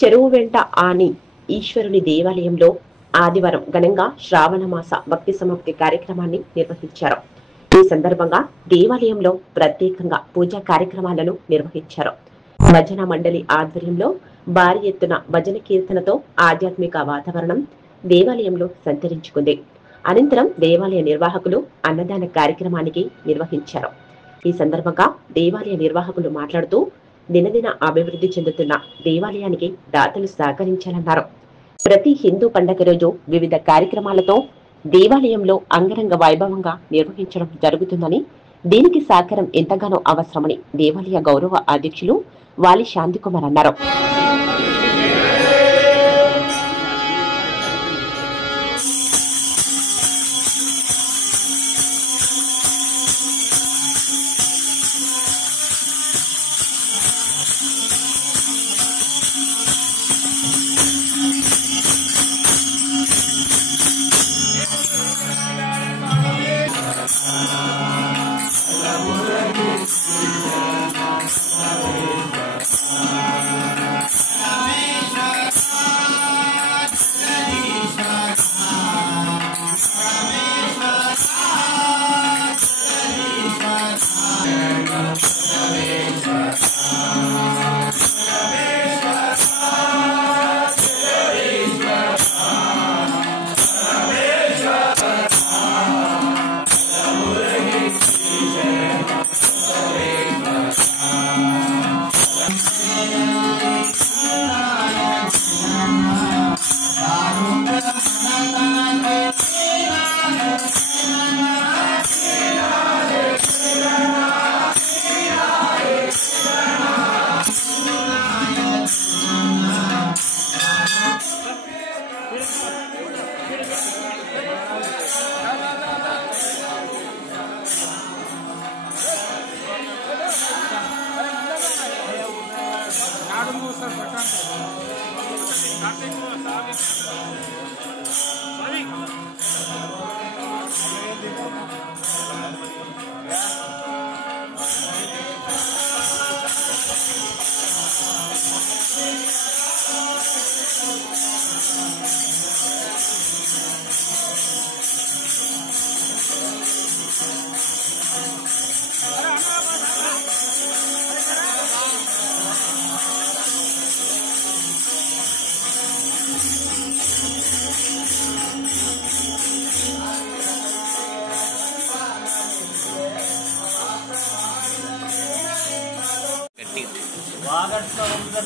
చెరువు వెంట ఆని ఈశ్వరుని దేవాలయంలో ఆదివారం ఘనంగా శ్రావణమాస భక్తి సమాప్తి కార్యక్రమాన్ని నిర్వహించారు. ఈ సందర్భంగా దేవాలయంలో ప్రత్యేకంగా పూజా కార్యక్రమాలను నిర్వహించారు. భజన మండలి ఆధ్వర్యంలో భారీ ఎత్తున భజన కీర్తనతో ఆధ్యాత్మిక వాతావరణం దేవాలయంలో సంతరించుకుంది. అనంతరం దేవాలయ నిర్వాహకులు అన్నదాన కార్యక్రమానికి నిర్వహించారు. ఈ సందర్భంగా దేవాలయ నిర్వాహకులు మాట్లాడుతూ దినదిన అభివృద్ధి చెందుతున్న దేవాలయానికి దాతలు సహకరించాలన్నారు. ప్రతి హిందూ పండగ రోజు వివిధ కార్యక్రమాలతో దేవాలయంలో అంగరంగ వైభవంగా నిర్వహించడం జరుగుతుందని, దీనికి సహకారం ఎంతగానో అవసరమని దేవాలయ గౌరవ అధ్యక్షులు వాలి శాంతికుమార్ అన్నారు.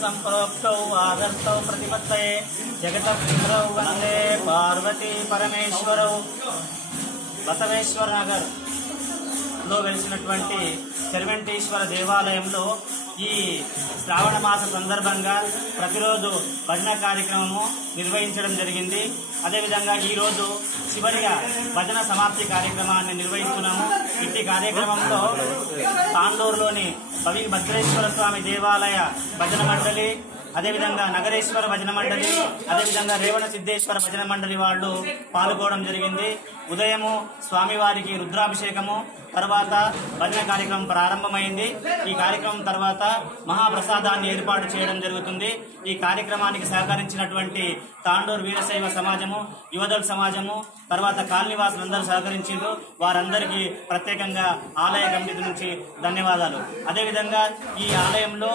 సంప్రోక్తౌ ఆదర్శౌ ప్రతిపత్తయే జగతః వందే పార్వతీ పరమేశ్వరౌ. బసవేశ్వర నగర్ లో వెలిసినటువంటి చెరువెంటీశ్వర దేవాలయంలో ఈ శ్రావణ మాస సందర్భంగా ప్రతిరోజు భజన కార్యక్రమము నిర్వహించడం జరిగింది. అదేవిధంగా ఈరోజు చివరిగా భజన సమాప్తి కార్యక్రమాన్ని నిర్వహిస్తున్నాము. ఇట్టి కార్యక్రమంలో తాండూరులోని భద్రేశ్వర స్వామి దేవాలయ భజన మండలి, అదేవిధంగా నగరేశ్వర భజన మండలి, అదేవిధంగా రేవణ సిద్ధేశ్వర భజన మండలి వాళ్ళు పాల్గొనడం జరిగింది. ఉదయము స్వామివారికి రుద్రాభిషేకము, తర్వాత భజన కార్యక్రమం ప్రారంభమైంది. ఈ కార్యక్రమం తర్వాత మహాప్రసాదాన్ని ఏర్పాటు చేయడం జరుగుతుంది. ఈ కార్యక్రమానికి సహకరించినటువంటి తాండూరు వీరశైవ సమాజము, యువదళ సమాజము, తర్వాత కాలనీవాసులందరూ సహకరించారు. వారందరికీ ప్రత్యేకంగా ఆలయ కమిటీ నుంచి ధన్యవాదాలు. అదేవిధంగా ఈ ఆలయంలో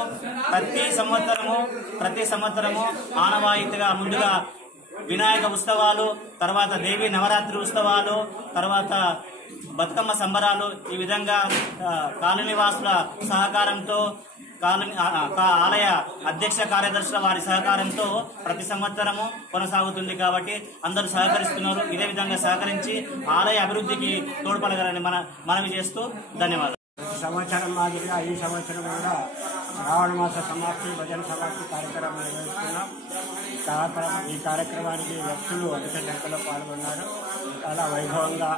ప్రతి సంవత్సరము ఆనవాయితీగా ముందుగా వినాయక ఉత్సవాలు, తర్వాత దేవి నవరాత్రి ఉత్సవాలు, తర్వాత బతుకమ్మ సంబరాలు, ఈ విధంగా కాలనీవాసుల సహకారంతో ఆలయ అధ్యక్ష కార్యదర్శుల వారి సహకారంతో ప్రతి సంవత్సరము కొనసాగుతుంది. కాబట్టి అందరూ సహకరిస్తున్నారు. ఇదే విధంగా సహకరించి ఆలయ అభివృద్ధికి తోడ్పడగలని మనవి చేస్తూ ధన్యవాదాలు. సంవత్సరం మాదిరిగా ఈ సంవత్సరం కూడా శ్రావణ మాస సమాప్తి భజన సమాప్తి కార్యక్రమం నిర్వహిస్తున్నాం. ఈ కార్యక్రమానికి వ్యక్తులు అధిక సంఖ్యలో పాల్గొన్నారు. చాలా వైభవంగా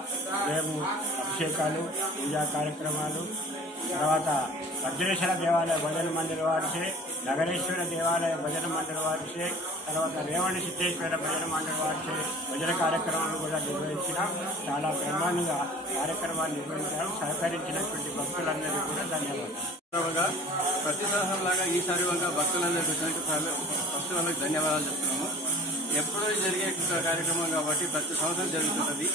మేము అభిషేకాలు, పూజా కార్యక్రమాలు, తర్వాత భద్రేశ్వర దేవాలయ భజన మందిర వారిచే, నగరేశ్వర దేవాలయ భజన మందిర వారిచే, తర్వాత రేవణ సిద్ధేశ్వర భజన మండలి వారి భజన కార్యక్రమాలు కూడా నిర్వహించిన చాలా బ్రహ్మాండంగా కార్యక్రమాలు నిర్వహించారు. సహకరించినటువంటి భక్తులందరికీ కూడా ధన్యవాదాలు. ప్రతి సంవత్సరంలాగా ఈసారి భక్తులందరికీ భక్తులందరికీ ధన్యవాదాలు చెప్తున్నాము. ఎప్పుడూ జరిగే కార్యక్రమం కాబట్టి ప్రతి సంవత్సరం జరుగుతున్నది.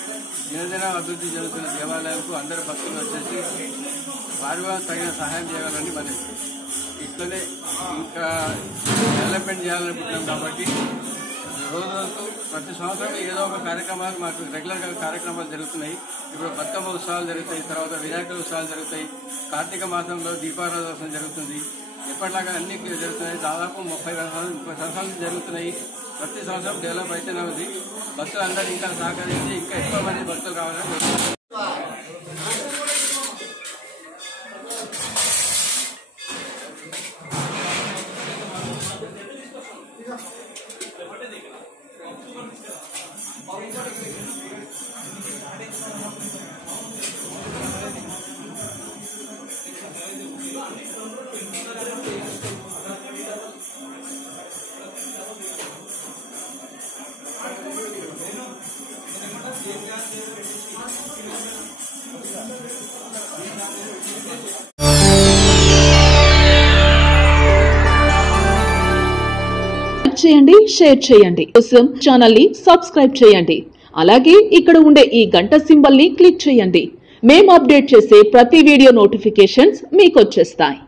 దినదిన అభివృద్ధి జరుగుతున్న దేవాలయంకు అందరు భక్తులు వచ్చేసి వారి తగిన సహాయం చేయాలని మనం ఇట్లనే ఇంకా డెవలప్మెంట్ చేయాలనుకుంటున్నాం. కాబట్టి రోజు ప్రతి సంవత్సరం ఏదో ఒక కార్యక్రమాలు మాకు రెగ్యులర్గా కార్యక్రమాలు జరుగుతున్నాయి. ఇప్పుడు బతుకమ్మ ఉత్సవాలు జరుగుతాయి, తర్వాత వినాయకుల ఉత్సవాలు జరుగుతాయి, కార్తీక మాసంలో దీపారాధన జరుగుతుంది. ఎప్పటిలాగా అన్ని జరుగుతున్నాయి. దాదాపు 30 సంవత్సరాలు జరుగుతున్నాయి. ప్రతి సంవత్సరం డెవలప్ అయితేనే ఉంది. భక్తులందరూ ఇంకా సహకరించి ఇంకా ఎక్కువ మంది భక్తులు కావాలని కోరుతున్నాను. చేయండి, షేర్ చేయండి. కోసం ఛానల్ ని సబ్స్క్రైబ్ చేయండి. అలాగే ఇక్కడ ఉండే ఈ గంట సింబల్ ని క్లిక్ చేయండి. మేము అప్డేట్ చేసే ప్రతి వీడియో నోటిఫికేషన్స్ మీకు వచ్చేస్తాయి.